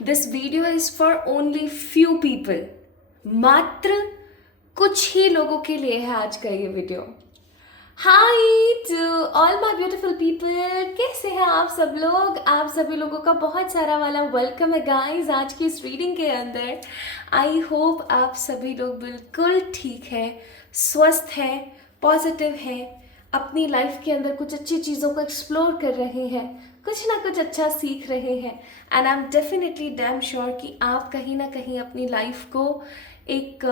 This video is for only few people, मात्र कुछ ही लोगों के लिए है आज का ये video. Hi to all my beautiful people, कैसे हैं आप सब लोग? आप सभी लोगों का बहुत सारा वाला वेलकम है गाइस आज की इस रीडिंग के अंदर। आई होप आप सभी लोग बिल्कुल ठीक हैं, स्वस्थ हैं, पॉजिटिव हैं, अपनी लाइफ के अंदर कुछ अच्छी चीज़ों को एक्सप्लोर कर रहे हैं, कुछ ना कुछ अच्छा सीख रहे हैं। And I am definitely damn sure कि आप कहीं ना कहीं अपनी लाइफ को एक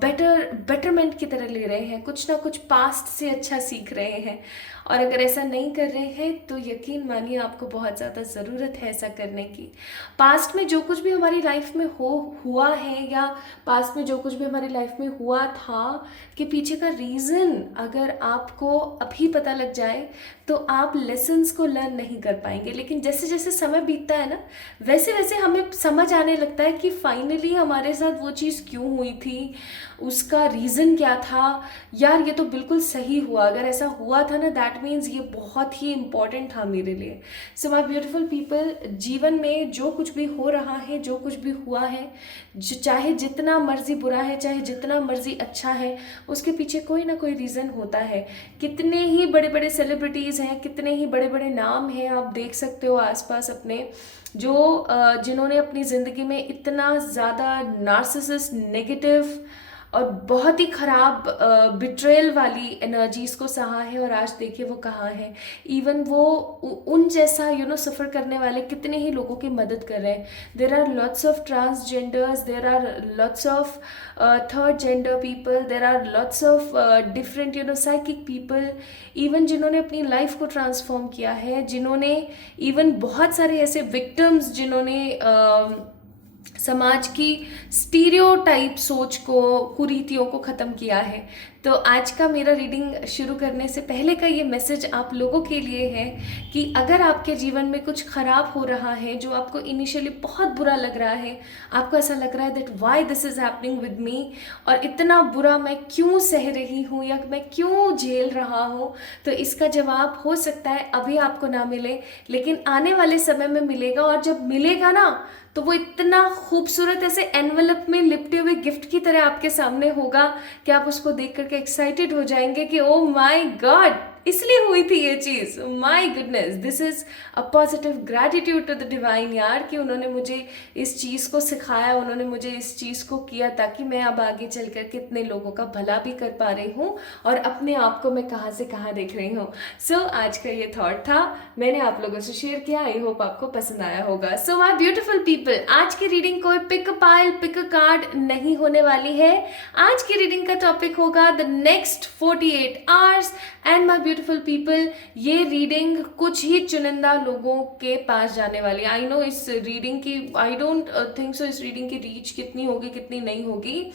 बेटरमेंट की तरह ले रहे हैं, कुछ ना कुछ पास्ट से अच्छा सीख रहे हैं। और अगर ऐसा नहीं कर रहे हैं तो यकीन मानिए आपको बहुत ज़्यादा ज़रूरत है ऐसा करने की। पास्ट में जो कुछ भी हमारी लाइफ में हुआ है, या पास्ट में जो कुछ भी हमारी लाइफ में हुआ था, कि पीछे का रीज़न अगर आपको अभी पता लग जाए तो आप लेसन्स को लर्न नहीं कर पाएंगे। लेकिन जैसे जैसे समय बीतता है ना, वैसे वैसे हमें समझ आने लगता है कि फाइनली हमारे साथ वो चीज़ क्यों हुई थी, उसका रीज़न क्या था। यार ये तो बिल्कुल सही हुआ, अगर ऐसा हुआ था ना दैट मीन्स ये बहुत ही इम्पॉर्टेंट था मेरे लिए। सो माय ब्यूटीफुल पीपल, जीवन में जो कुछ भी हो रहा है, जो कुछ भी हुआ है, चाहे जितना मर्जी बुरा है, चाहे जितना मर्जी अच्छा है, उसके पीछे कोई ना कोई रीज़न होता है। कितने ही बड़े बड़े सेलिब्रिटीज़ हैं, कितने ही बड़े बड़े नाम हैं, आप देख सकते हो आसपास अपने, जो जिन्होंने अपनी ज़िंदगी में इतना ज़्यादा नार्सिसिस्ट, नेगेटिव और बहुत ही ख़राब बिट्रेयल वाली एनर्जीज़ को सहा है, और आज देखिए वो कहाँ है। इवन वो उन जैसा सफ़र करने वाले कितने ही लोगों की मदद कर रहे हैं। There are lots of transgenders, there are lots of third gender people, there are lots of different psychic people, even जिन्होंने अपनी लाइफ को ट्रांसफॉर्म किया है, जिन्होंने इवन बहुत सारे ऐसे विक्टिम्स जिन्होंने समाज की स्टीरियोटाइप सोच को, कुरीतियों को ख़त्म किया है। तो आज का मेरा रीडिंग शुरू करने से पहले का ये मैसेज आप लोगों के लिए है कि अगर आपके जीवन में कुछ ख़राब हो रहा है, जो आपको इनिशियली बहुत बुरा लग रहा है, आपको ऐसा लग रहा है that why this is happening with me, और इतना बुरा मैं क्यों सह रही हूँ या मैं क्यों झेल रहा हूँ, तो इसका जवाब हो सकता है अभी आपको ना मिले, लेकिन आने वाले समय में मिलेगा। और जब मिलेगा ना, तो वो इतना खूबसूरत ऐसे एनवलप में लिपटे हुए गिफ्ट की तरह आपके सामने होगा कि आप उसको देख करके एक्साइटेड हो जाएंगे कि ओ माय गॉड, इसलिए हुई थी ये चीज़। My goodness, this is a positive gratitude to the divine यार, कि उन्होंने मुझे इस चीज़ को सिखाया, उन्होंने मुझे इस चीज़ को किया, ताकि मैं अब आगे चल कर कितने लोगों का भला भी कर पा रही हूँ और अपने आप को मैं कहाँ से कहाँ देख रही हूँ। सो आज का ये थॉट था, मैंने आप लोगों से शेयर किया। आई होप आपको पसंद आया होगा। सो माय ब्यूटीफुल पीपल, आज की रीडिंग कोई pick a pile, pick a card नहीं होने वाली है। आज की रीडिंग का टॉपिक होगा the next 48 hours. And my beautiful people, ये रीडिंग कुछ ही चुनिंदा लोगों के पास जाने वाली है। आई नो इस रीडिंग की, आई डोंट थिंक सो इस रीडिंग की रीच कितनी होगी कितनी नहीं होगी,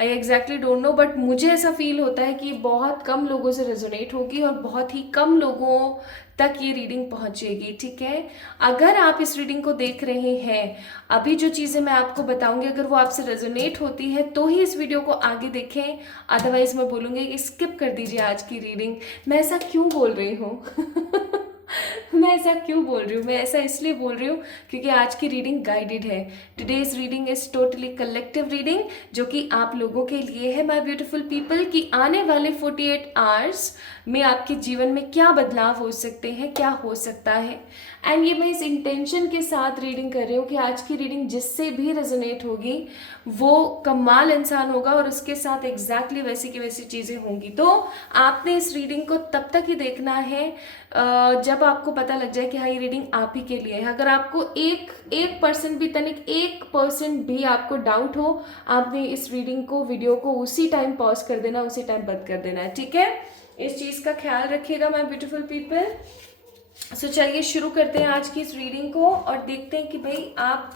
आई एग्जैक्टली डोंट नो, बट मुझे ऐसा फील होता है कि बहुत कम लोगों से रेजोनेट होगी और बहुत ही कम लोगों तक ये रीडिंग पहुंचेगी। ठीक है, अगर आप इस रीडिंग को देख रहे हैं, अभी जो चीज़ें मैं आपको बताऊंगी अगर वो आपसे रेजोनेट होती है तो ही इस वीडियो को आगे देखें, अदरवाइज मैं बोलूँगी कि स्किप कर दीजिए आज की रीडिंग। मैं ऐसा क्यों बोल रही हूँ मैं ऐसा क्यों बोल रही हूँ? मैं ऐसा इसलिए बोल रही हूँ क्योंकि आज की रीडिंग गाइडेड है। Today's reading is totally collective reading, जो कि आप लोगों के लिए है माय ब्यूटीफुल पीपल, कि आने वाले 48 आवर्स में आपके जीवन में क्या बदलाव हो सकते हैं, क्या हो सकता है। एंड ये मैं इस इंटेंशन के साथ रीडिंग कर रही हूँ कि आज की रीडिंग जिससे भी रेजोनेट होगी वो कमाल इंसान होगा और उसके साथ एग्जैक्टली वैसी की वैसी चीज़ें होंगी। तो आपने इस रीडिंग को तब तक ही देखना है जब आपको पता लग जाए कि हाँ ये रीडिंग आप ही के लिए है। अगर आपको एक परसेंट भी, तनिक 1% भी आपको डाउट हो, आपने इस रीडिंग को, वीडियो को उसी टाइम पॉज कर देना, उसी टाइम बंद कर देना है। ठीक है, इस चीज़ का ख्याल रखिएगा माय ब्यूटीफुल पीपल। सो चलिए शुरू करते हैं आज की इस रीडिंग को और देखते हैं कि भाई आप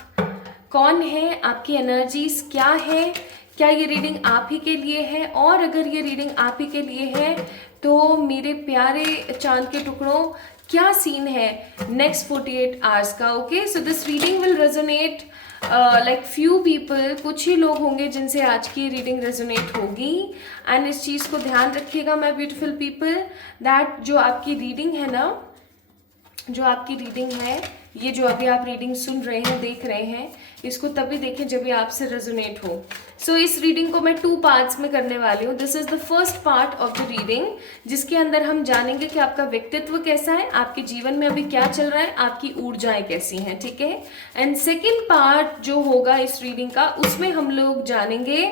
कौन है, आपकी एनर्जीज क्या है, क्या ये रीडिंग आप ही के लिए है। और अगर ये रीडिंग आप ही के लिए है तो मेरे प्यारे चांद के टुकड़ों, क्या सीन है नेक्स्ट 48 आवर्स का। Okay, so this reading will resonate like few people, कुछ ही लोग होंगे जिनसे आज की रीडिंग रेजोनेट होगी। एंड इस चीज़ को ध्यान रखिएगा माय ब्यूटीफुल पीपल, दैट जो आपकी रीडिंग है ना, जो आपकी रीडिंग है ये जो अभी आप रीडिंग सुन रहे हैं, देख रहे हैं, इसको तभी देखें जब ये आपसे रेजोनेट हो। सो इस रीडिंग को मैं 2 पार्ट्स में करने वाली हूँ। This is the first part of the reading, जिसके अंदर हम जानेंगे कि आपका व्यक्तित्व कैसा है, आपके जीवन में अभी क्या चल रहा है, आपकी ऊर्जाएं कैसी हैं, ठीक है। एंड सेकेंड पार्ट जो होगा इस रीडिंग का, उसमें हम लोग जानेंगे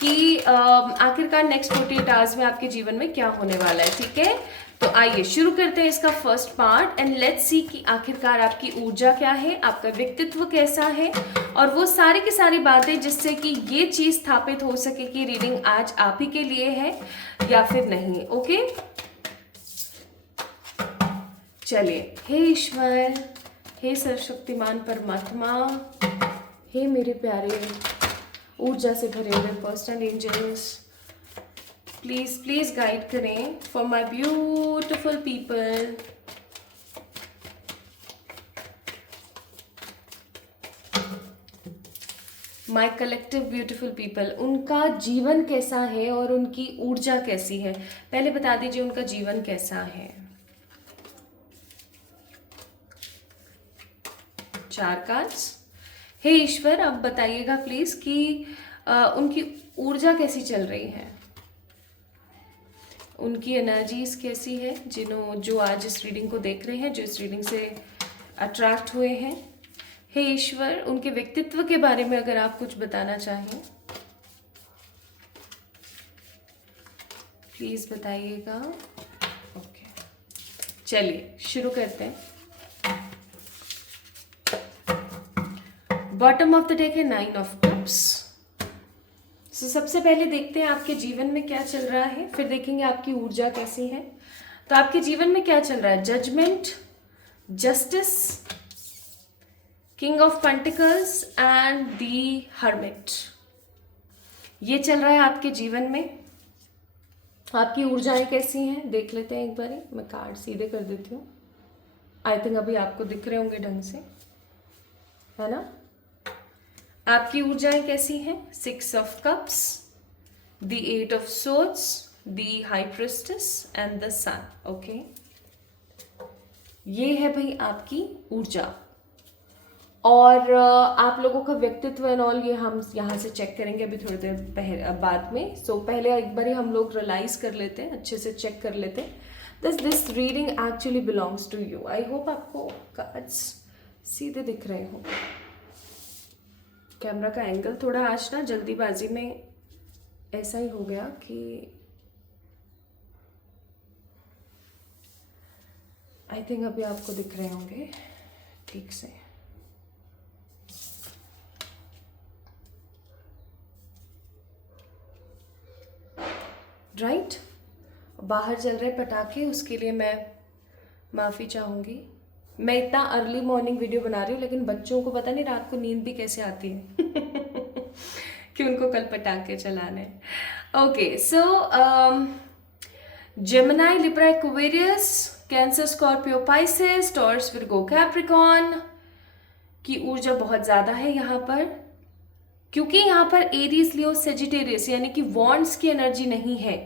कि आखिरकार नेक्स्ट 48 आवर्स में आपके जीवन में क्या होने वाला है, ठीक है। तो आइए शुरू करते हैं इसका first part and let's see कि आखिरकार आपकी ऊर्जा क्या है, आपका व्यक्तित्व कैसा है, और वो सारी की सारी बातें जिससे कि ये चीज स्थापित हो सके कि रीडिंग आज आप ही के लिए है या फिर नहीं। ओके, चलिए। हे ईश्वर, हे सर्वशक्तिमान परमात्मा, हे मेरे प्यारे ऊर्जा से भरे हुए personal angels, please please guide करें for my beautiful people. My collective beautiful people, उनका जीवन कैसा है और उनकी ऊर्जा कैसी है। पहले बता दीजिए उनका जीवन कैसा है। 4 कार्ड्स। हे ईश्वर, आप बताइएगा प्लीज कि उनकी ऊर्जा कैसी चल रही है, उनकी एनर्जीज कैसी है, जो आज इस रीडिंग को देख रहे हैं, जो इस रीडिंग से अट्रैक्ट हुए हैं। हे ईश्वर, उनके व्यक्तित्व के बारे में अगर आप कुछ बताना चाहें प्लीज बताइएगा। ओके, चलिए शुरू करते हैं। बॉटम ऑफ द डेक है 9 ऑफ कप्स। सो सबसे पहले देखते हैं आपके जीवन में क्या चल रहा है, फिर देखेंगे आपकी ऊर्जा कैसी है। तो आपके जीवन में क्या चल रहा है? Judgement, justice, king of pentacles and the hermit, ये चल रहा है आपके जीवन में। आपकी ऊर्जाएं कैसी हैं देख लेते हैं एक बार। मैं कार्ड सीधे कर देती हूँ, आई थिंक अभी आपको दिख रहे होंगे ढंग से, है ना। आपकी ऊर्जाएं कैसी हैं? 6 of cups, the 8 of swords, the high priestess and the sun. Okay, ये है भाई आपकी ऊर्जा। और आप लोगों का व्यक्तित्व एंड ऑल ये हम यहाँ से चेक करेंगे अभी थोड़ी देर बाद में। सो पहले एक बार हम लोग रियलाइज कर लेते हैं, अच्छे से चेक कर लेते हैं। This reading actually belongs to you. I hope आपको कार्ड्स सीधे दिख रहे हो। कैमरा का एंगल थोड़ा आज ना जल्दीबाजी में ऐसा ही हो गया कि आई थिंक अभी आपको दिख रहे होंगे ठीक से। राइट, बाहर चल रहे पटाखे, उसके लिए मैं माफ़ी चाहूँगी। मैं इतना अर्ली मॉर्निंग वीडियो बना रही हूँ, लेकिन बच्चों को पता नहीं रात को नींद भी कैसे आती है कि उनको कल पटाखे चलाने। Okay, so Gemini, Libra, Aquarius, Cancer, Scorpio, Pisces, Taurus, Virgo, Capricorn की ऊर्जा बहुत ज़्यादा है यहाँ पर, क्योंकि यहाँ पर एरीज, लियो, सेजिटेरियस यानी कि वॉन्ड्स की एनर्जी नहीं है।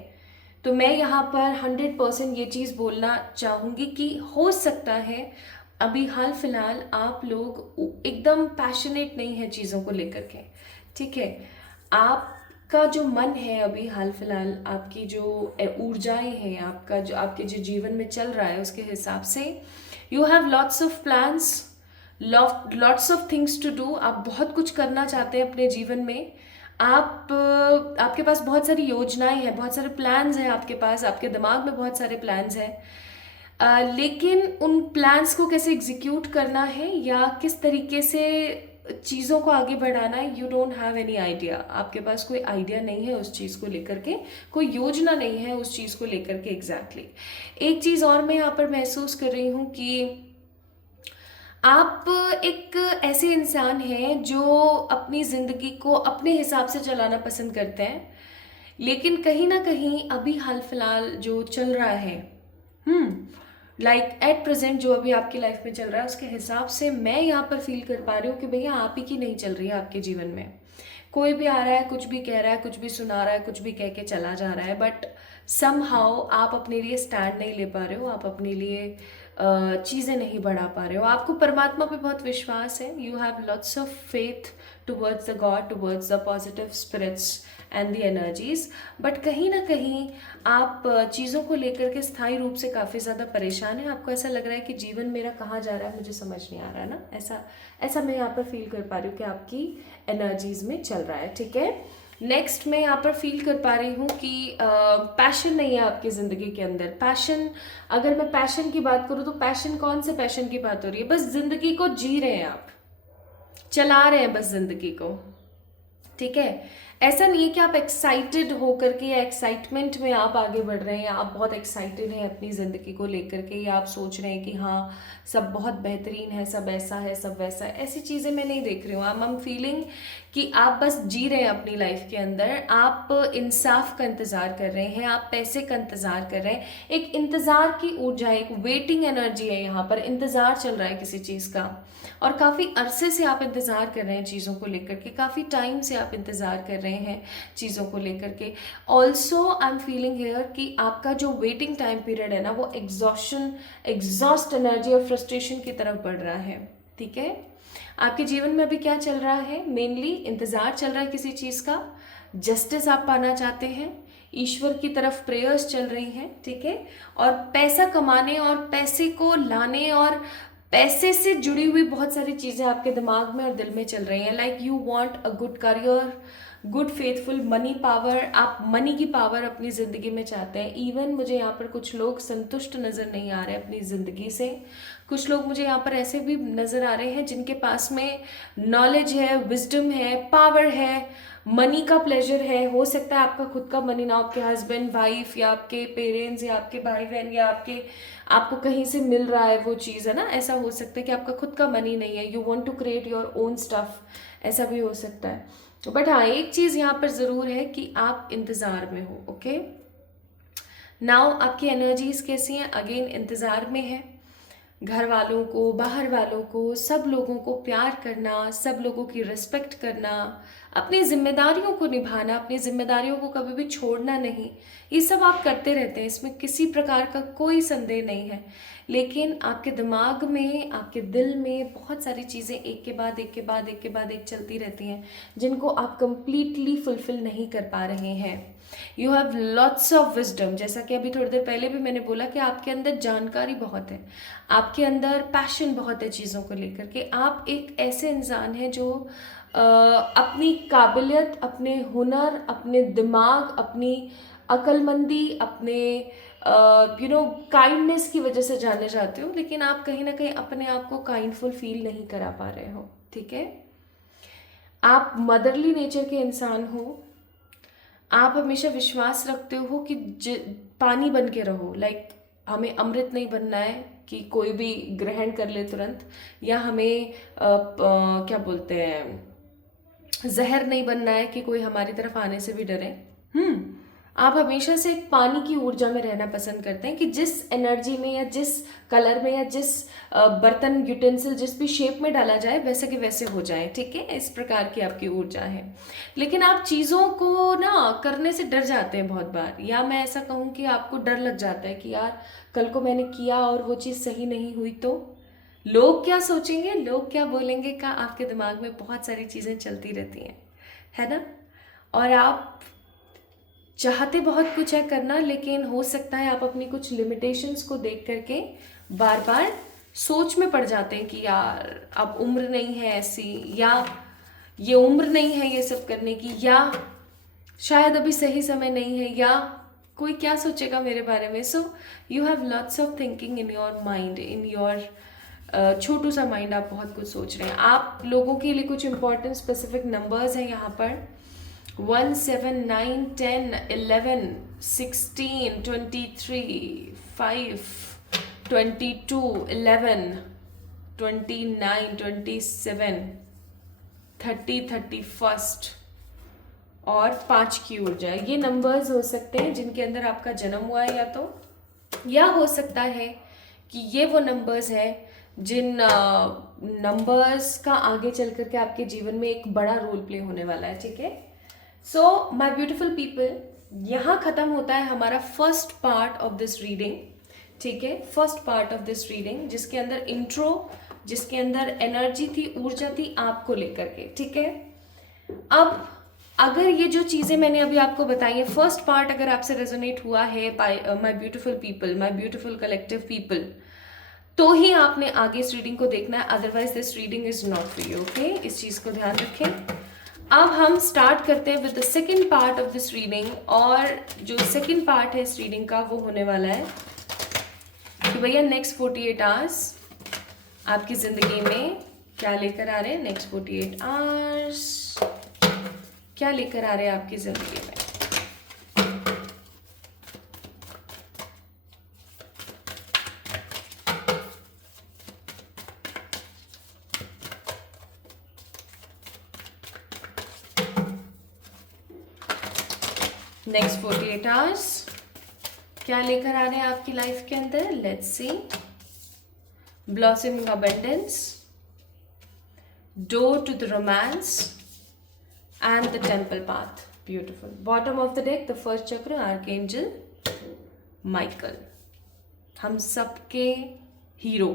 तो मैं यहाँ पर 100% ये चीज़ बोलना चाहूँगी कि हो सकता है अभी हाल फिलहाल आप लोग एकदम पैशनेट नहीं है चीज़ों को लेकर के, ठीक है। आपका जो मन है अभी हाल फिलहाल, आपकी जो ऊर्जाएं हैं, आपके जो जीवन में चल रहा है उसके हिसाब से you have lots of plans, lots of things to do. आप बहुत कुछ करना चाहते हैं अपने जीवन में। आपके पास बहुत सारी योजनाएं हैं, बहुत सारे प्लान्स हैं आपके पास, आपके दिमाग में बहुत सारे प्लान्स हैं, लेकिन उन प्लान्स को कैसे एग्जीक्यूट करना है या किस तरीके से चीज़ों को आगे बढ़ाना है, you don't have any idea. आपके पास कोई आइडिया नहीं है उस चीज़ को लेकर के, कोई योजना नहीं है उस चीज़ को लेकर के। एग्जैक्टली एक चीज़ और मैं यहाँ पर महसूस कर रही हूँ कि आप एक ऐसे इंसान हैं जो अपनी ज़िंदगी को अपने हिसाब से चलाना पसंद करते हैं, लेकिन कहीं ना कहीं अभी हाल फिलहाल जो चल रहा है, लाइक एट प्रेजेंट जो अभी आपकी लाइफ में चल रहा है, उसके हिसाब से मैं यहाँ पर फील कर पा रही हूँ कि भैया आप ही की नहीं चल रही है आपके जीवन में। कोई भी आ रहा है, कुछ भी कह रहा है, कुछ भी सुना रहा है, कुछ भी कह के चला जा रहा है, बट समहाउ आप अपने लिए स्टैंड नहीं ले पा रहे हो, आप अपने लिए चीज़ें नहीं बढ़ा पा रहे हो, आपको परमात्मा पे बहुत विश्वास है, you have lots of faith towards the God, towards the positive spirits and the energies, but कहीं ना कहीं आप चीज़ों को लेकर के स्थायी रूप से काफ़ी ज़्यादा परेशान है। आपको ऐसा लग रहा है कि जीवन मेरा कहाँ जा रहा है, मुझे समझ नहीं आ रहा है ना, ऐसा ऐसा मैं यहाँ पर फील कर पा रही हूँ कि आपकी एनर्जीज में चल रहा है। ठीक है, नेक्स्ट मैं यहाँ पर फील कर पा रही हूँ कि पैशन नहीं है आपकी ज़िंदगी के अंदर। पैशन, अगर मैं पैशन की बात करूँ तो पैशन, कौन से पैशन की बात हो रही है? बस ज़िंदगी को जी रहे हैं आप, चला रहे हैं बस ज़िंदगी को। ठीक है, ऐसा नहीं है कि आप एक्साइटेड होकर के या एक्साइटमेंट में आप आगे बढ़ रहे हैं, या आप बहुत एक्साइटेड हैं अपनी ज़िंदगी को लेकर के, या आप सोच रहे हैं कि हाँ सब बहुत बेहतरीन है, सब ऐसा है, सब वैसा है। ऐसी चीज़ें मैं नहीं देख रही हूँ। आई एम फीलिंग कि आप बस जी रहे हैं अपनी लाइफ के अंदर, आप इंसाफ का इंतज़ार कर रहे हैं, आप पैसे का इंतज़ार कर रहे हैं, एक इंतज़ार की ऊर्जा, एक वेटिंग एनर्जी है यहाँ पर, इंतज़ार चल रहा है किसी चीज़ का, और काफ़ी अरसे से आप इंतज़ार कर रहे हैं चीज़ों को लेकर के, काफ़ी टाइम से आप इंतज़ार कर रहे हैं चीज़ों को लेकर के। Also I am feeling here कि आपका जो वेटिंग टाइम पीरियड है ना, वो एग्जॉस्ट एनर्जी और फ्रस्ट्रेशन की तरफ बढ़ रहा है। ठीक है, आपके जीवन में अभी क्या चल रहा है? मेनली इंतज़ार चल रहा है किसी चीज़ का, जस्टिस आप पाना चाहते हैं, ईश्वर की तरफ प्रेयर्स चल रही हैं। ठीक है, और पैसा कमाने और पैसे को लाने और पैसे से जुड़ी हुई बहुत सारी चीज़ें आपके दिमाग में और दिल में चल रही हैं। Like you want a good career, good faithful money power, आप मनी की पावर अपनी ज़िंदगी में चाहते हैं। इवन मुझे यहाँ पर कुछ लोग संतुष्ट नज़र नहीं आ रहे अपनी ज़िंदगी से। कुछ लोग मुझे यहाँ पर ऐसे भी नज़र आ रहे हैं जिनके पास में नॉलेज है, विजडम है, पावर है, मनी का प्लेजर है। हो सकता है आपका खुद का मनी ना, आपके हस्बैंड वाइफ या आपके पेरेंट्स या आपके भाई बहन या आपको कहीं से मिल रहा है वो चीज़, है ना। ऐसा हो सकता है कि आपका खुद का मनी नहीं है, you want to create your own stuff, ऐसा भी हो सकता है। बट हाँ, एक चीज़ यहाँ पर ज़रूर है कि आप इंतज़ार में हो। ओके, नाउ आपकी एनर्जीज कैसी हैं? अगेन इंतज़ार में है। घर वालों को, बाहर वालों को, सब लोगों को प्यार करना, सब लोगों की रिस्पेक्ट करना, अपनी जिम्मेदारियों को निभाना, अपनी जिम्मेदारियों को कभी भी छोड़ना नहीं, ये सब आप करते रहते हैं, इसमें किसी प्रकार का कोई संदेह नहीं है। लेकिन आपके दिमाग में, आपके दिल में बहुत सारी चीज़ें एक के बाद एक के बाद एक के बाद एक चलती रहती हैं, जिनको आप कंप्लीटली फुलफिल नहीं कर पा रहे हैं। You have lots of wisdom, जैसा कि अभी थोड़ी देर पहले भी मैंने बोला कि आपके अंदर जानकारी बहुत है, आपके अंदर पैशन बहुत है चीज़ों को लेकर के। आप एक ऐसे इंसान हैं जो अपनी काबिलियत, अपने हुनर, अपने दिमाग, अपनी अक्लमंदी, अपने काइंडनेस की वजह से जाने जाते हो, लेकिन आप कहीं ना कहीं अपने आप को काइंडफुल फील नहीं करा पा रहे हो। ठीक है, आप मदरली नेचर के इंसान हो, आप हमेशा विश्वास रखते हो कि पानी बन के रहो। लाइक हमें अमृत नहीं बनना है कि कोई भी ग्रहण कर ले तुरंत, या हमें क्या बोलते हैं, जहर नहीं बनना है कि कोई हमारी तरफ आने से भी डरे। आप हमेशा से एक पानी की ऊर्जा में रहना पसंद करते हैं कि जिस एनर्जी में या जिस कलर में या जिस बर्तन, यूटेंसिल, जिस भी शेप में डाला जाए वैसे के वैसे हो जाए। ठीक है, इस प्रकार की आपकी ऊर्जा है। लेकिन आप चीज़ों को ना करने से डर जाते हैं बहुत बार, या मैं ऐसा कहूँ कि आपको डर लग जाता है कि यार कल को मैंने किया और वो चीज़ सही नहीं हुई तो लोग क्या सोचेंगे, लोग क्या बोलेंगे का आपके दिमाग में बहुत सारी चीज़ें चलती रहती हैं, है ना। और आप चाहते बहुत कुछ है करना, लेकिन हो सकता है आप अपनी कुछ लिमिटेशंस को देख करके बार बार सोच में पड़ जाते हैं कि यार अब उम्र नहीं है ऐसी, या ये उम्र नहीं है ये सब करने की, या शायद अभी सही समय नहीं है, या कोई क्या सोचेगा मेरे बारे में। So you have lots of thinking in your mind, in your छोटू सा माइंड, आप बहुत कुछ सोच रहे हैं। आप लोगों के लिए कुछ इंपॉर्टेंट स्पेसिफिक नंबर्स हैं यहाँ पर, 1, 7, 9, 10, 11, 16, 23, 5, 22, 11, 29, 27, 30, 31 और 5 की ऊर्जा। ये नंबर्स हो सकते हैं जिनके अंदर आपका जन्म हुआ है, या हो सकता है कि ये वो नंबर्स हैं जिन नंबर्स का आगे चल करके आपके जीवन में एक बड़ा रोल प्ले होने वाला है। ठीक है, सो माय ब्यूटीफुल पीपल, यहाँ ख़त्म होता है हमारा first part of this reading. ठीक है, first part of this reading, जिसके अंदर इंट्रो, जिसके अंदर एनर्जी थी, ऊर्जा थी आपको लेकर के। ठीक है, अब अगर ये जो चीज़ें मैंने अभी आपको बताई है, फर्स्ट पार्ट अगर आपसे रेजोनेट हुआ है, my beautiful people, my beautiful collective people, तो ही आपने आगे इस रीडिंग को देखना है, otherwise this reading is not for you. Okay, इस चीज़ को ध्यान रखें। अब हम स्टार्ट करते हैं with the second part of this reading, और जो सेकेंड पार्ट है इस रीडिंग का वो होने वाला है कि भैया नेक्स्ट 48 आवर्स आपकी ज़िंदगी में क्या लेकर आ रहे हैं। नेक्स्ट 48 आवर्स क्या लेकर आ रहे हैं आपकी ज़िंदगी में। नेक्स्ट 48 आवर्स क्या लेकर आ रहे हैं आपकी लाइफ के अंदर। Let's see. Blossoming abundance, door to the romance and the temple path. Beautiful. Bottom of the deck, the first chakra, archangel Michael, हम सबके hero.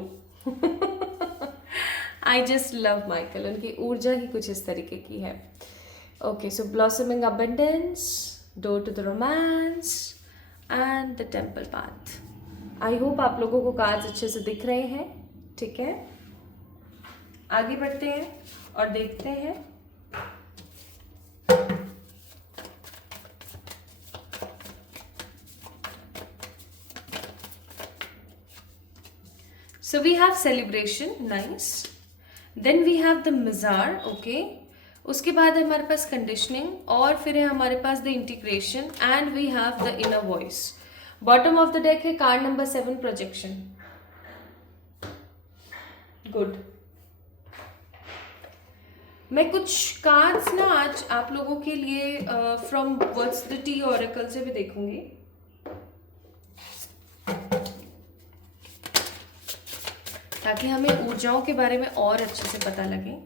I just love Michael, उनकी ऊर्जा ही कुछ इस तरीके की है। Okay, so blossoming abundance, door to the romance and the temple path. I hope आप लोगों को कार्ड्स अच्छे से दिख रहे हैं। ठीक है, आगे बढ़ते हैं और देखते हैं। So we have celebration, nice. Then we have the mizar, okay. उसके बाद है हमारे पास conditioning, और फिर है हमारे पास the integration, and we have the inner voice. Bottom of the deck है card number 7, projection. Good. मैं कुछ कार्ड्स ना आज आप लोगों के लिए from words the T oracle से भी देखूंगी, ताकि हमें ऊर्जाओं के बारे में और अच्छे से पता लगे।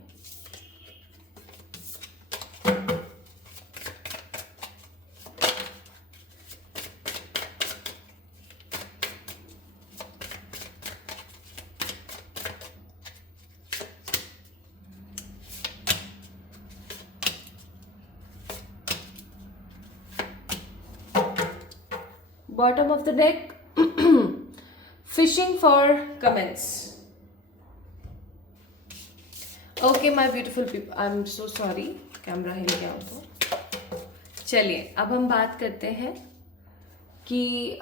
Bottom of the deck, fishing for comments. Okay my beautiful people, I am so sorry, camera हिल गया हो तो। चलिए अब हम बात करते हैं कि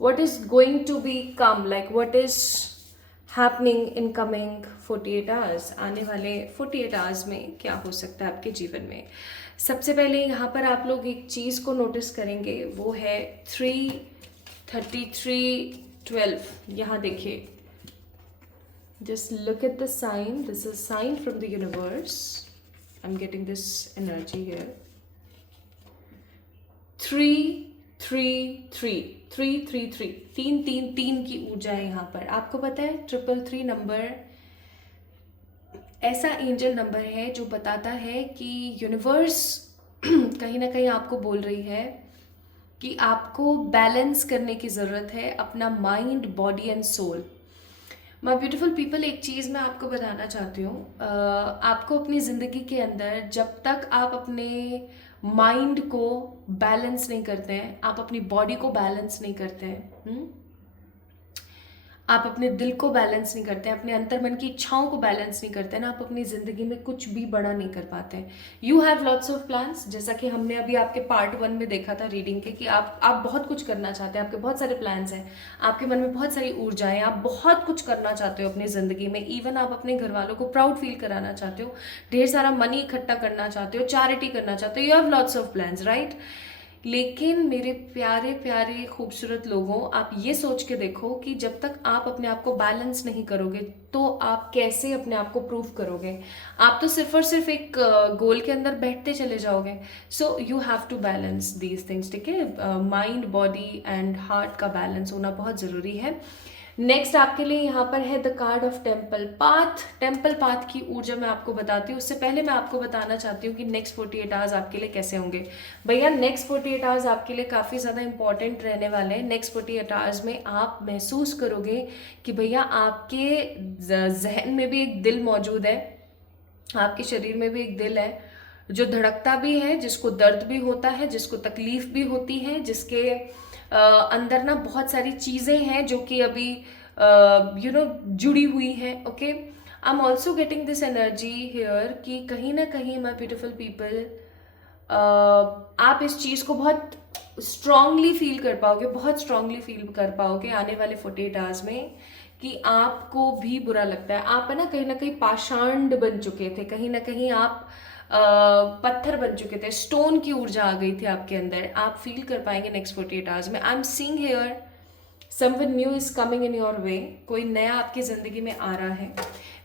what is going to be come, like what is happening in coming 48 hours. आने वाले 48 आवर्स में क्या हो सकता है आपके जीवन में। सबसे पहले यहाँ पर आप लोग एक चीज़ को नोटिस करेंगे, वो है 3:33:12। यहाँ देखिए, just look at the sign. This is sign from the universe. I'm getting this energy here. 3:33 3:33 3 की ऊर्जा है यहाँ पर। आपको पता है 333 नंबर ऐसा एंजल नंबर है जो बताता है कि यूनिवर्स कहीं ना कहीं आपको बोल रही है कि आपको बैलेंस करने की ज़रूरत है अपना mind, body and soul. My beautiful people, एक चीज़ मैं आपको बताना चाहती हूँ, आपको अपनी ज़िंदगी के अंदर जब तक आप अपने माइंड को बैलेंस नहीं करते हैं, आप अपनी बॉडी को बैलेंस नहीं करते हैं, आप अपने दिल को बैलेंस नहीं करते हैं, अपने अंतर मन की इच्छाओं को बैलेंस नहीं करते हैं ना, आप अपनी ज़िंदगी में कुछ भी बड़ा नहीं कर पाते हैं। You have lots of plans, जैसा कि हमने अभी आपके पार्ट 1 में देखा था रीडिंग के, कि आप बहुत कुछ करना चाहते हैं, आपके बहुत सारे प्लान्स हैं, आपके मन में बहुत सारी ऊर्जाएं, आप बहुत कुछ करना चाहते हो अपनी ज़िंदगी में। इवन आप अपने घर वालों को प्राउड फील कराना चाहते हो, ढेर सारा मनी इकट्ठा करना चाहते हो, चैरिटी करना चाहते हो, you have lots of plans, right. लेकिन मेरे प्यारे प्यारे खूबसूरत लोगों, आप ये सोच के देखो कि जब तक आप अपने आप को बैलेंस नहीं करोगे तो आप कैसे अपने आप को प्रूव करोगे। आप तो सिर्फ और सिर्फ एक गोल के अंदर बैठते चले जाओगे। So you have to balance these things, ठीक है। माइंड, बॉडी एंड हार्ट का बैलेंस होना बहुत ज़रूरी है। नेक्स्ट आपके लिए यहाँ पर है the card of temple path. Temple path की ऊर्जा मैं आपको बताती हूँ। उससे पहले मैं आपको बताना चाहती हूँ कि नेक्स्ट 48 आवर्स आपके लिए कैसे होंगे। भैया नेक्स्ट 48 आवर्स आपके लिए काफ़ी ज़्यादा इंपॉर्टेंट रहने वाले हैं। नेक्स्ट 48 आवर्स में आप महसूस करोगे कि भैया आपके जहन में भी एक दिल मौजूद है, आपके शरीर में भी एक दिल है जो धड़कता भी है, जिसको दर्द भी होता है, जिसको तकलीफ भी होती है, जिसके अंदर ना बहुत सारी चीज़ें हैं जो कि अभी जुड़ी हुई हैं। Okay, I am also getting this energy here कि कहीं ना कहीं माई ब्यूटिफुल पीपल, आप इस चीज़ को बहुत स्ट्रांगली फील कर पाओगे, बहुत स्ट्रांगली फील कर पाओगे आने वाले 48 आवर्स में कि आपको भी बुरा लगता है। आप है ना कहीं पाषाण बन चुके थे, कहीं ना कहीं आप पत्थर बन चुके थे, स्टोन की ऊर्जा आ गई थी आपके अंदर। आप फील कर पाएंगे नेक्स्ट 48 आवर्स में। I am seeing here someone new is coming in your way. कोई नया आपकी जिंदगी में आ रहा है।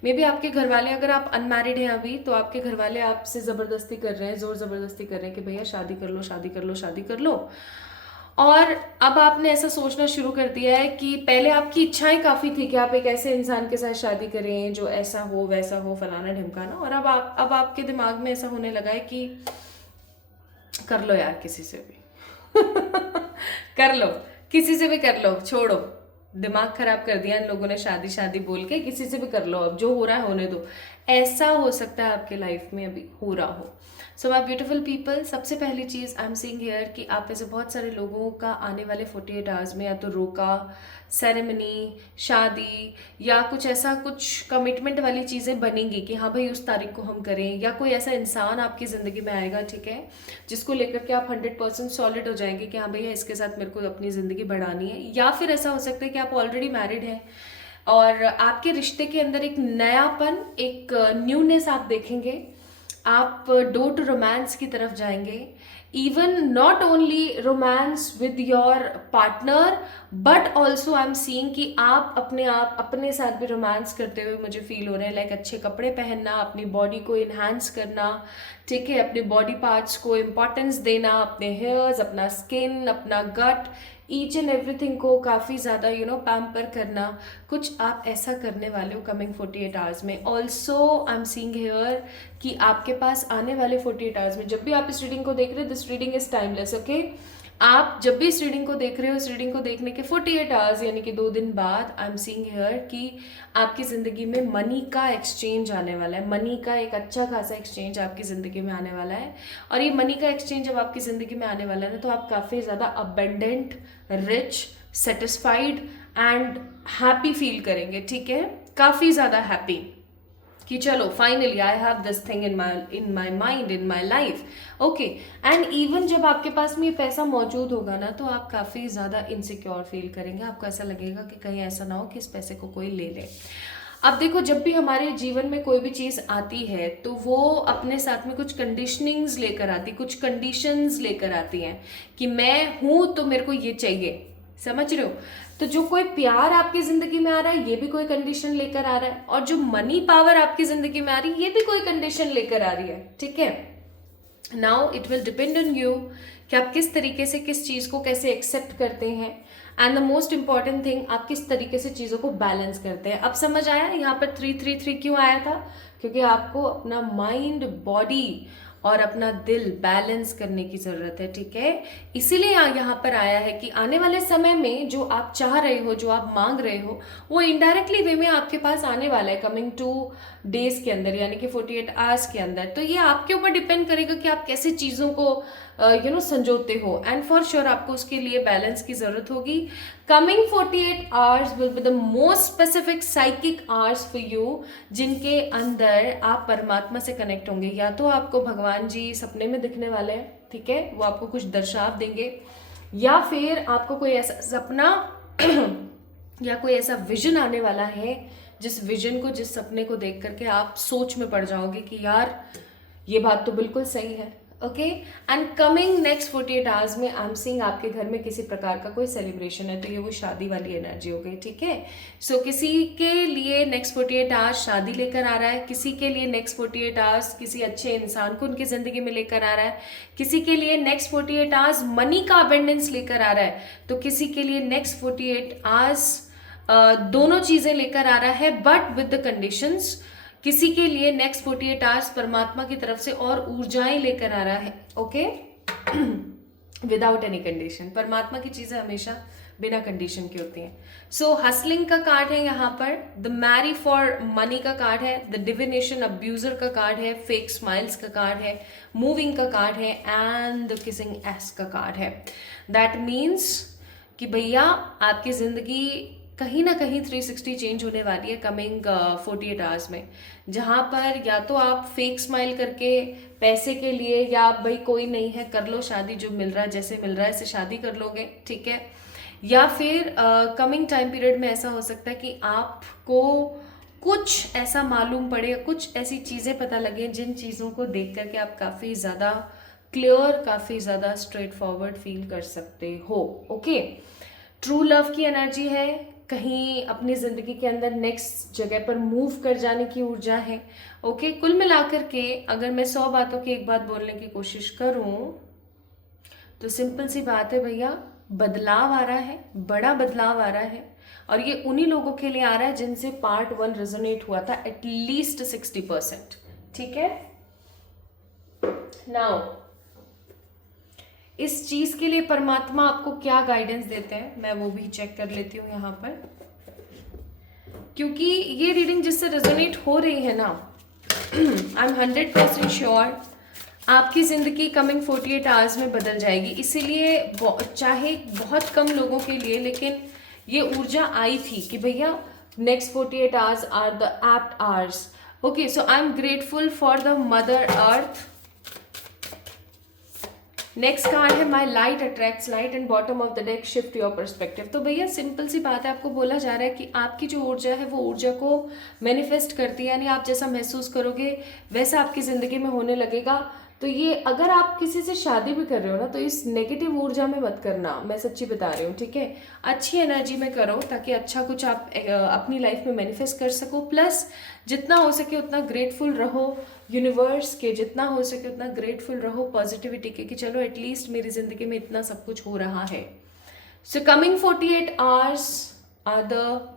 मे बी आपके घर वाले, अगर आप अनमैरिड हैं अभी, तो आपके घर वाले आपसे ज़बरदस्ती कर रहे हैं, ज़ोर ज़बरदस्ती कर रहे हैं कि भैया शादी कर लो, शादी कर लो, शादी कर लो। और अब आपने ऐसा सोचना शुरू कर दिया है कि पहले आपकी इच्छाएं काफ़ी थी कि आप एक ऐसे इंसान के साथ शादी करें जो ऐसा हो, वैसा हो, फलाना ढिमकाना, और अब आपके दिमाग में ऐसा होने लगा है कि कर लो यार किसी से भी कर लो, किसी से भी कर लो, छोड़ो, दिमाग खराब कर दिया इन लोगों ने शादी शादी बोल के, किसी से भी कर लो, अब जो हो रहा है होने दो। ऐसा हो सकता है आपके लाइफ में अभी हो रहा हो। सो माई ब्यूटिफुल पीपल, सबसे पहली चीज़ आई एम सीइंग हियर कि आप ऐसे बहुत सारे लोगों का आने वाले 48 आवर्स में या तो रोका, सेरेमनी, शादी, या कुछ ऐसा कुछ कमिटमेंट वाली चीज़ें बनेंगी कि हाँ भाई उस तारीख को हम करें, या कोई ऐसा इंसान आपकी ज़िंदगी में आएगा, ठीक है, जिसको लेकर के आप 100% सॉलिड हो जाएंगे कि हाँ भैया इसके साथ मेरे को अपनी ज़िंदगी बढ़ानी है। या फिर ऐसा हो सकता है कि आप ऑलरेडी मैरिड हैं और आपके रिश्ते के अंदर एक नयापन, एक न्यूनेस आप देखेंगे। आप डोर टू रोमांस की तरफ जाएंगे। Even not only romance with your partner but also I am seeing कि आप अपने साथ भी रोमांस करते हुए मुझे फील हो रहे हैं। लाइक अच्छे कपड़े पहनना, अपनी बॉडी को इन्हांस करना, ठीक है, अपने बॉडी पार्ट्स को इम्पोर्टेंस देना, अपने हेयर्स, अपना स्किन, अपना गट, ईच एंड एवरीथिंग को काफ़ी ज़्यादा पैम्पर करना। कुछ आप ऐसा करने वाले हो कमिंग 48 आवर्स में। Also I am seeing here कि आपके पास आने वाले 48 आवर्स में, जब भी आप इस रीडिंग को देख रहे हो, this reading is timeless, okay. आप जब भी इस रीडिंग को देख रहे हो, इस रीडिंग को देखने के 48 आवर्स यानी कि 2 दिन बाद, आई एम सीइंग हियर कि आपकी ज़िंदगी में मनी का एक्सचेंज आने वाला है। मनी का एक अच्छा खासा एक्सचेंज आपकी ज़िंदगी में आने वाला है। और ये मनी का एक्सचेंज जब आपकी ज़िंदगी में आने वाला है ना, तो आप काफ़ी ज़्यादा abundant, rich, satisfied and happy feel करेंगे, ठीक है, काफ़ी ज़्यादा हैप्पी कि चलो finally I have this thing in my mind, in my life, okay. And even जब आपके पास में ये पैसा मौजूद होगा ना, तो आप काफ़ी ज़्यादा इनसिक्योर फील करेंगे। आपको ऐसा लगेगा कि कहीं ऐसा ना हो कि इस पैसे को कोई ले ले। अब देखो, जब भी हमारे जीवन में कोई भी चीज़ आती है तो वो अपने साथ में कुछ कंडीशनिंग्स लेकर आती, कुछ कंडीशंस लेकर आती हैं कि मैं हूँ तो मेरे को ये चाहिए, समझ रहे हो। तो जो कोई प्यार आपकी ज़िंदगी में आ रहा है, ये भी कोई कंडीशन लेकर आ रहा है, और जो मनी पावर आपकी ज़िंदगी में आ रही है, ये भी कोई कंडीशन लेकर आ रही है, ठीक है। Now it will depend on you कि आप किस तरीके से किस चीज़ को कैसे एक्सेप्ट करते हैं। And the most important thing, आप किस तरीके से चीज़ों को बैलेंस करते हैं। अब समझ आया यहाँ पर 333 क्यों आया था? क्योंकि आपको अपना माइंड, बॉडी और अपना दिल बैलेंस करने की ज़रूरत है, ठीक है। इसीलिए यहाँ पर आया है कि आने वाले समय में जो आप चाह रहे हो, जो आप मांग रहे हो, वो इनडायरेक्टली वे में आपके पास आने वाला है कमिंग 2 डेज के अंदर, यानी कि 48 आवर्स के अंदर। तो ये आपके ऊपर डिपेंड करेगा कि आप कैसे चीज़ों को संजोते हो। एंड फॉर श्योर आपको उसके लिए बैलेंस की ज़रूरत होगी। Coming 48 hours will be the most specific psychic hours for you, जिनके अंदर आप परमात्मा से कनेक्ट होंगे। या तो आपको भगवान जी सपने में दिखने वाले हैं, ठीक है, वो आपको कुछ दर्शाव देंगे, या फिर आपको कोई ऐसा सपना या कोई ऐसा विजन आने वाला है, जिस विजन को, जिस सपने को देख करके आप सोच में पड़ जाओगे कि यार ये बात तो बिल्कुल सही है, okay. And coming next 48 hours में आई एम सीइंग आपके घर में किसी प्रकार का कोई सेलिब्रेशन है, तो ये वो शादी वाली एनर्जी हो गई, ठीक है। सो किसी के लिए नेक्स्ट 48 आवर्स शादी लेकर आ रहा है, किसी के लिए नेक्स्ट 48 आवर्स किसी अच्छे इंसान को उनकी ज़िंदगी में लेकर आ रहा है, किसी के लिए नेक्स्ट 48 आवर्स मनी का अबेंडेंस लेकर आ रहा है, तो किसी के लिए नेक्स्ट 48 आवर्स दोनों चीजें लेकर आ रहा है, बट विद द कंडीशंस। किसी के लिए नेक्स्ट 48 आवर्स परमात्मा की तरफ से और ऊर्जाएं लेकर आ रहा है, ओके, विदाउट एनी कंडीशन। परमात्मा की चीजें हमेशा बिना कंडीशन की होती हैं। सो हसलिंग का कार्ड है यहाँ पर, द मैरी फॉर मनी का कार्ड है, द डिविनेशन अब्यूजर का कार्ड है, फेक स्माइल्स का कार्ड है, मूविंग का कार्ड है, एंड द किसिंग एस का कार्ड है। दैट मीन्स कि भैया आपकी जिंदगी कहीं ना कहीं 360 चेंज होने वाली है कमिंग 48 आवर्स में, जहाँ पर या तो आप फेक स्माइल करके पैसे के लिए, या आप भाई कोई नहीं है कर लो शादी, जो मिल रहा है जैसे मिल रहा है ऐसे शादी कर लोगे, ठीक है। या फिर कमिंग टाइम पीरियड में ऐसा हो सकता है कि आपको कुछ ऐसा मालूम पड़े, कुछ ऐसी चीज़ें पता लगे जिन चीज़ों को देख करके आप काफ़ी ज़्यादा क्लियर, काफ़ी ज़्यादा स्ट्रेट फॉरवर्ड फील कर सकते हो, ओके। ट्रू लव की एनर्जी है, कहीं अपनी ज़िंदगी के अंदर नेक्स्ट जगह पर मूव कर जाने की ऊर्जा है, ओके। कुल मिलाकर के अगर मैं 100 बातों की एक बात बोलने की कोशिश करूं तो सिंपल सी बात है भैया, बदलाव आ रहा है, बड़ा बदलाव आ रहा है, और ये उन्हीं लोगों के लिए आ रहा है जिनसे पार्ट 1 रेजोनेट हुआ था, एटलीस्ट 60%, ठीक है। नाउ इस चीज के लिए परमात्मा आपको क्या गाइडेंस देते हैं मैं वो भी चेक कर लेती हूँ यहाँ पर, क्योंकि ये रीडिंग जिससे रेजोनेट हो रही है ना, आई एम 100% श्योर आपकी जिंदगी कमिंग 48 आवर्स में बदल जाएगी। इसीलिए चाहे बहुत कम लोगों के लिए, लेकिन ये ऊर्जा आई थी कि भैया next 48 hours are the apt hours, okay. So I am grateful for the mother earth. Next card है my light attracts light and bottom of the deck shift your perspective. तो भैया सिंपल सी बात है, आपको बोला जा रहा है कि आपकी जो ऊर्जा है वो ऊर्जा को मैनिफेस्ट करती है, यानी आप जैसा महसूस करोगे वैसा आपकी जिंदगी में होने लगेगा। तो ये अगर आप किसी से शादी भी कर रहे हो ना, तो इस नेगेटिव ऊर्जा में मत करना, मैं सच्ची बता रही हूँ, ठीक है। अच्छी एनर्जी में करो ताकि अच्छा कुछ आप अपनी लाइफ में मैनिफेस्ट कर सको। प्लस जितना हो सके उतना ग्रेटफुल रहो यूनिवर्स के, जितना हो सके उतना ग्रेटफुल रहो पॉजिटिविटी के, कि चलो एटलीस्ट मेरी जिंदगी में इतना सब कुछ हो रहा है। So coming 48 hours are the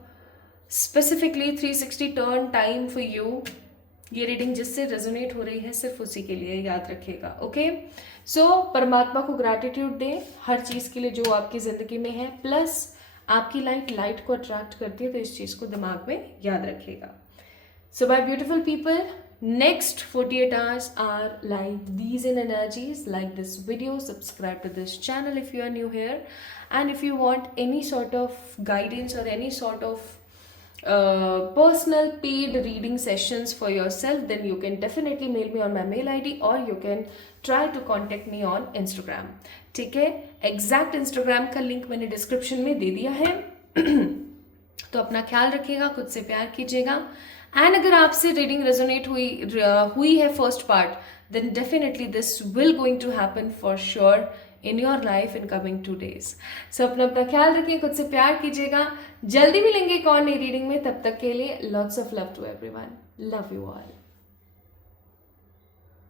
specifically 360 turn time for you. ये रीडिंग जिससे रेजोनेट हो रही है सिर्फ उसी के लिए, याद रखिएगा, ओके। सो परमात्मा को ग्रैटिट्यूड दें हर चीज़ के लिए जो आपकी ज़िंदगी में है, प्लस आपकी लाइट को अट्रैक्ट करती है, तो इस चीज़ को दिमाग में याद रखिएगा। So my beautiful people, next 48 hours are like these in energies, like this video, subscribe to this channel if you are new here, and if you want any sort of guidance or any sort of personal paid reading sessions for yourself, then you can definitely mail me on my mail ID, or you can try to contact me on Instagram, ठीक है। Exact Instagram का link मैंने description में दे दिया है। तो अपना ख्याल रखिएगा, खुद से प्यार कीजिएगा, एंड अगर आपसे रीडिंग रेजोनेट हुई है first part, then definitely this will going to happen for sure in your life in coming 2 days। So अपना ख्याल रखिए, खुद से प्यार कीजिएगा। जल्दी मिलेंगे एक और नई रीडिंग में, तब तक के लिए lots of love to everyone, love you all.